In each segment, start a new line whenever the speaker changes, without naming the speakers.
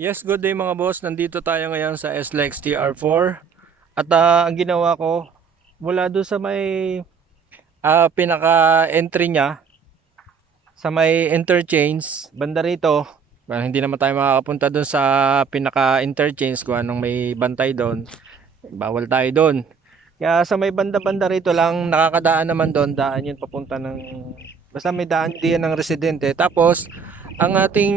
Yes, good day mga boss. Nandito tayo ngayon sa SLEX TR4. At ah, ang ginawa ko, mula doon sa may ah, pinaka-entry niya, sa may interchange, banda rito, well, hindi naman tayo makakapunta doon sa pinaka-interchange kung anong may bantay doon. Bawal tayo doon. Kaya sa may banda-banda rito lang, nakakadaan naman doon, daan yun papunta ng, basta may daan diyan ng residente. Tapos, ang ating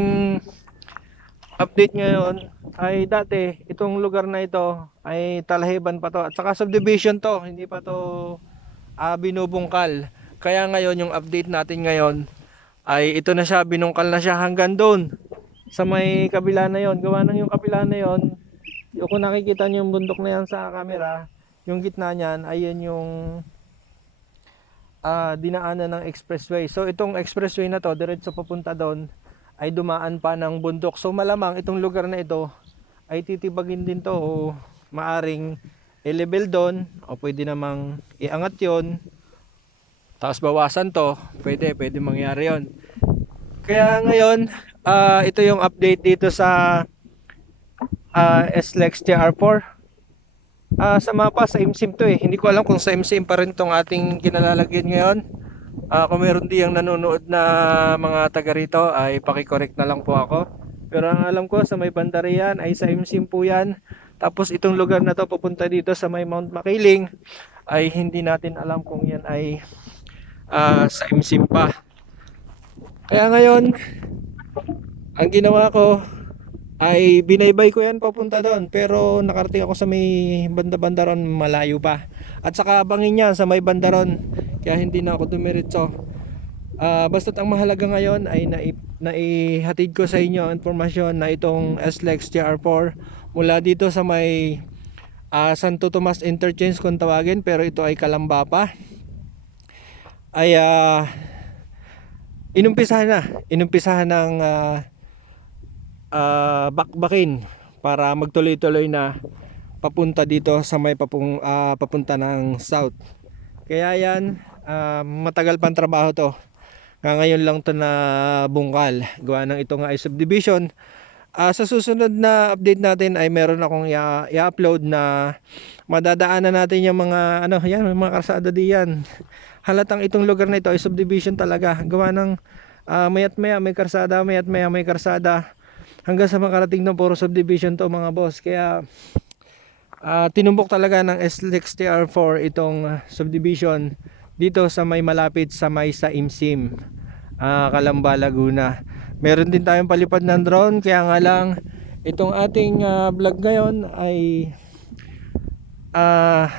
update ngayon ay dati itong lugar na ito ay Talahiban pa to at saka subdivision to hindi pa to ah, binubungkal. Kaya ngayon yung update natin ngayon ay ito na siya binungkal na siya hanggang doon sa may kabila na yon. Gawa ng yung kabila na yon yung kung nakikita niyo yung bundok na yan sa camera yung gitna niyan ayun yung ah, dinaanan ng expressway. So itong expressway na to diretso papunta doon ay dumaan pa ng bundok. So malamang itong lugar na ito ay titibagin din to o maaring i-level doon o pwede namang iangat yon tapos bawasan to. Pwede pwede mangyari yon kaya ngayon ah, ito yung update dito sa uh, SLEX TR4 Ah, sa mapa sa IMSIM to eh. Hindi ko alam kung sa IMSIM pa rin tong ating kinalalagyan ngayon Ah, kung meron diyang nanonood na mga taga rito ay paki-correct na lang po ako. Pero ang alam ko sa may banda riyan ay sa MSIM po yan. Tapos itong lugar na to papunta dito sa may Mount Makiling ay hindi natin alam kung yan ay ah, sa MSIM pa. Kaya ngayon, ang ginawa ko ay binaybay ko yan papunta doon pero nakarating ako sa may banda-banda ron malayo pa at saka bangin yan sa may banda ron kaya hindi na ako dumiretso Ah, basta't ang mahalaga ngayon ay nai, naihatid ko sa inyo ang impormasyon na itong SLEX TR4 mula dito sa may ah, Santo Tomas Interchange kung tawagin pero ito ay Kalamba pa ay ah, inumpisahan na inumpisahan ng ah, ah, bakbakin para magtuloy-tuloy na papunta dito sa may papung, ah, papunta ng south. Kaya yan, ah, matagal pang trabaho to. Nga ngayon lang to na bungkal. Gawa ng ito nga ay subdivision. Ah, sa susunod na update natin ay meron akong i-upload na madadaanan natin yung mga ano yan, mga karsada diyan. Halatang itong lugar na ito ay subdivision talaga. Gawa ng ah, mayat maya may karsada, mayat maya may karsada hanggang sa makarating ng puro subdivision to mga boss kaya ah, tinumbok talaga ng SLEX TR4 itong subdivision dito sa may malapit sa may sa Imsim ah, Calamba Laguna. Meron din tayong palipad ng drone kaya nga lang itong ating ah, vlog ngayon ay ah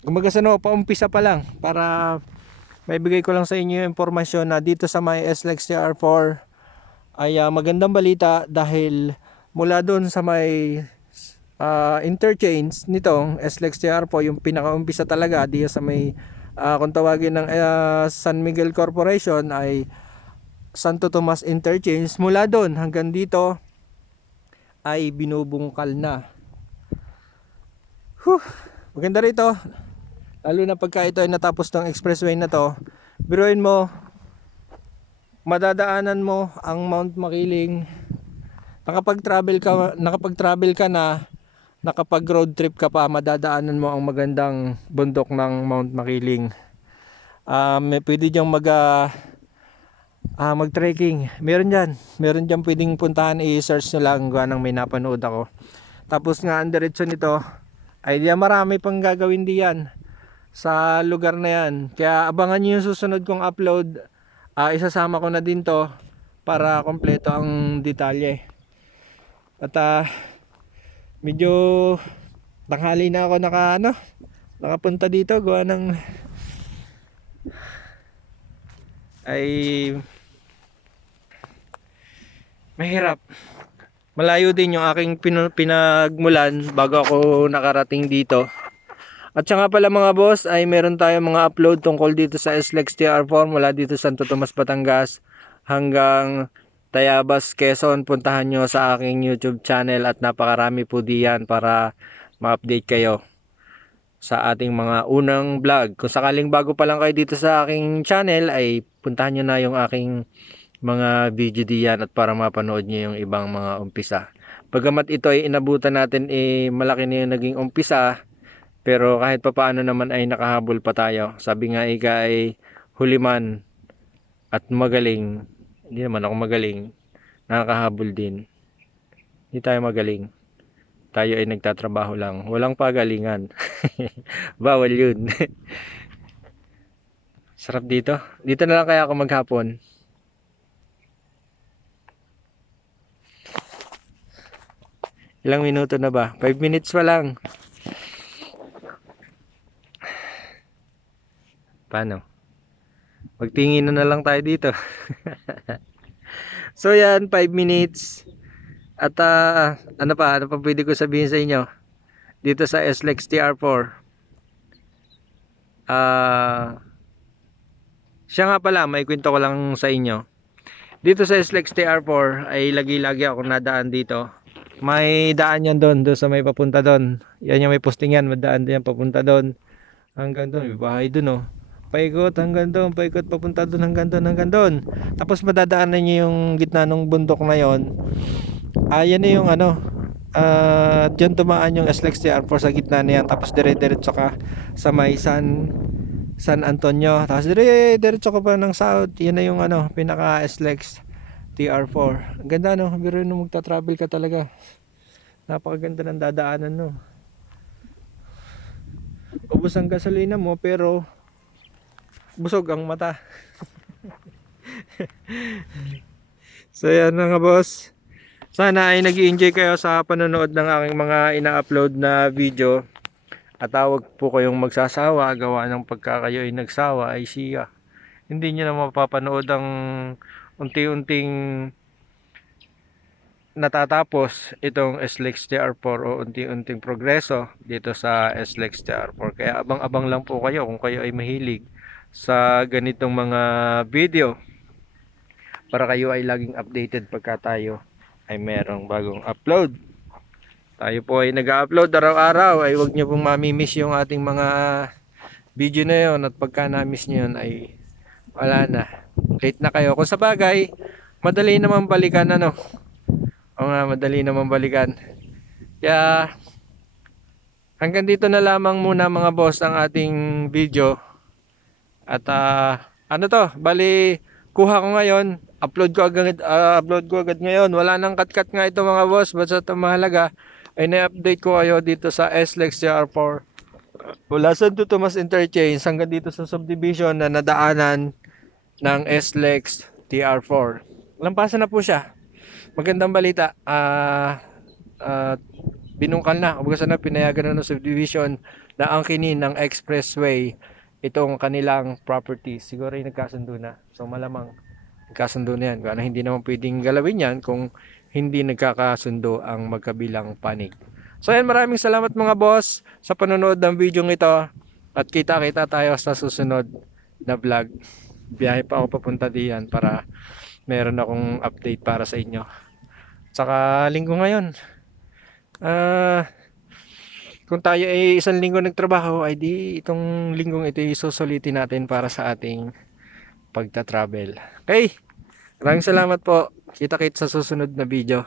kumbaga sa no, paumpisa pa lang para maibigay ko lang sa inyo yung informasyon na dito sa may SLEX TR4 ay ah, magandang balita dahil mula doon sa may ah, interchange nitong SLEX TR po yung pinakaumpisa talaga diya sa may ah, kung tawagin ng ah, San Miguel Corporation ay Santo Tomas Interchange. Mula doon hanggang dito ay binubungkal na. Huh, maganda rito lalo na pagka ito ay natapos ng expressway na to. Biruin mo. Madadaanan mo ang Mount Makiling. Nakapag-travel ka nakapag-travel ka na nakapag road trip ka pa madadaanan mo ang magandang bundok ng Mount Makiling. Um, pwede diyang mag ah, ah, mag-trekking. Meron diyan meron diyan pwedeng puntahan i-search nyo lang kung anong may napanood ako. Tapos nga ang diretso nito ay diyan marami pang gagawin diyan sa lugar na yan. Kaya abangan nyo yung susunod kong upload. Ah, isasama ko na din to para kompleto ang detalye. At ah, medyo tanghali na ako naka ano, nakapunta dito gawa ng ay mahirap. Malayo din yung aking pinu- pinagmulan bago ako nakarating dito. At saka pala mga boss ay meron tayong mga upload tungkol dito sa SLEX TR4 mula dito sa Santo Tomas Batangas hanggang Tayabas Quezon. Puntahan nyo sa aking YouTube channel at napakarami po diyan para ma-update kayo sa ating mga unang vlog. Kung sakaling bago pa lang kayo dito sa aking channel ay puntahan nyo na yung aking mga video diyan at para mapanood nyo yung ibang mga umpisa. Pagamat ito ay inabutan natin eh malaki na yung naging umpisa pero kahit papaano naman ay nakahabol pa tayo. Sabi nga ika ay huliman at magaling. Hindi naman ako magaling. Nakakahabol din. Hindi tayo magaling. Tayo ay nagtatrabaho lang. Walang pagalingan. Bawal yun. Sarap dito. Dito na lang kaya ako maghapon. Ilang minuto na ba? 5 minutes pa lang. Paano? Magtingin na na lang tayo dito. so yan, 5 minutes. At ah, ano pa, ano pa pwede ko sabihin sa inyo? Dito sa SLEX TR4. Ah, siya nga pala, may kwento ko lang sa inyo. Dito sa SLEX TR4 ay lagi-lagi ako nadaan dito. May daan yan doon, doon sa may papunta doon. Yan yung may posting yan, madaan din yan papunta doon. Hanggang doon, may bahay doon oh paikot hanggang doon, paikot papunta doon hanggang doon, hanggang doon. Tapos madadaanan niyo yung gitna ng bundok na yon. Ayan na yung ano, ah diyan tumaan yung SLEX TR4 sa gitna na yan. Tapos dire-diretso ka sa may San San Antonio. Tapos dire-diretso ka pa ng south. Yan na yung ano, pinaka SLEX TR4. Ang ganda no, biro nung magta-travel ka talaga. Napakaganda ng dadaanan no. Ubus ang gasolina mo pero busog ang mata. so yan mga boss. Sana ay nag enjoy kayo sa panonood ng aking mga ina-upload na video. At tawag po kayong magsasawa, gawa ng pagka kayo ay nagsawa ay siya. Hindi nyo na mapapanood ang unti-unting natatapos itong SLEX TR4 o unti-unting progreso dito sa SLEX TR4. Kaya abang-abang lang po kayo kung kayo ay mahilig sa ganitong mga video. Para kayo ay laging updated pagka tayo ay merong bagong upload. Tayo po ay nag-upload araw-araw. Ay huwag nyo pong mamimiss yung ating mga video na yon at pagka na-miss nyo yun ay wala na. Late na kayo. Kung sa bagay madali naman balikan ano? O nga madali naman balikan. Kaya hanggang dito na lamang muna mga boss ang ating video at ah, ano to, bali kuha ko ngayon, upload ko agad ah, upload ko agad ngayon. Wala nang cut-cut nga ito mga boss, basta ito mahalaga ay na-update ko kayo dito sa SLEX CR4. Wala sa Tomas Interchange hanggang dito sa subdivision na nadaanan ng SLEX TR4. Lampasan na po siya. Magandang balita. Ah, ah, binungkal na, kumbaga na pinayagan na ng subdivision na angkinin ng expressway itong kanilang property. Siguro ay nagkasundo na. So malamang nagkasundo na yan. Kaya hindi naman pwedeng galawin yan kung hindi nagkakasundo ang magkabilang panig. So yan, maraming salamat mga boss sa panonood ng video ito. At kita-kita tayo sa susunod na vlog. Biyahe pa ako papunta diyan para meron akong update para sa inyo. Saka linggo ngayon. Ah... kung tayo ay isang linggo nagtrabaho, ay di itong linggong ito isusulitin natin para sa ating pagta-travel. Okay, maraming salamat po. Kita-kit sa susunod na video.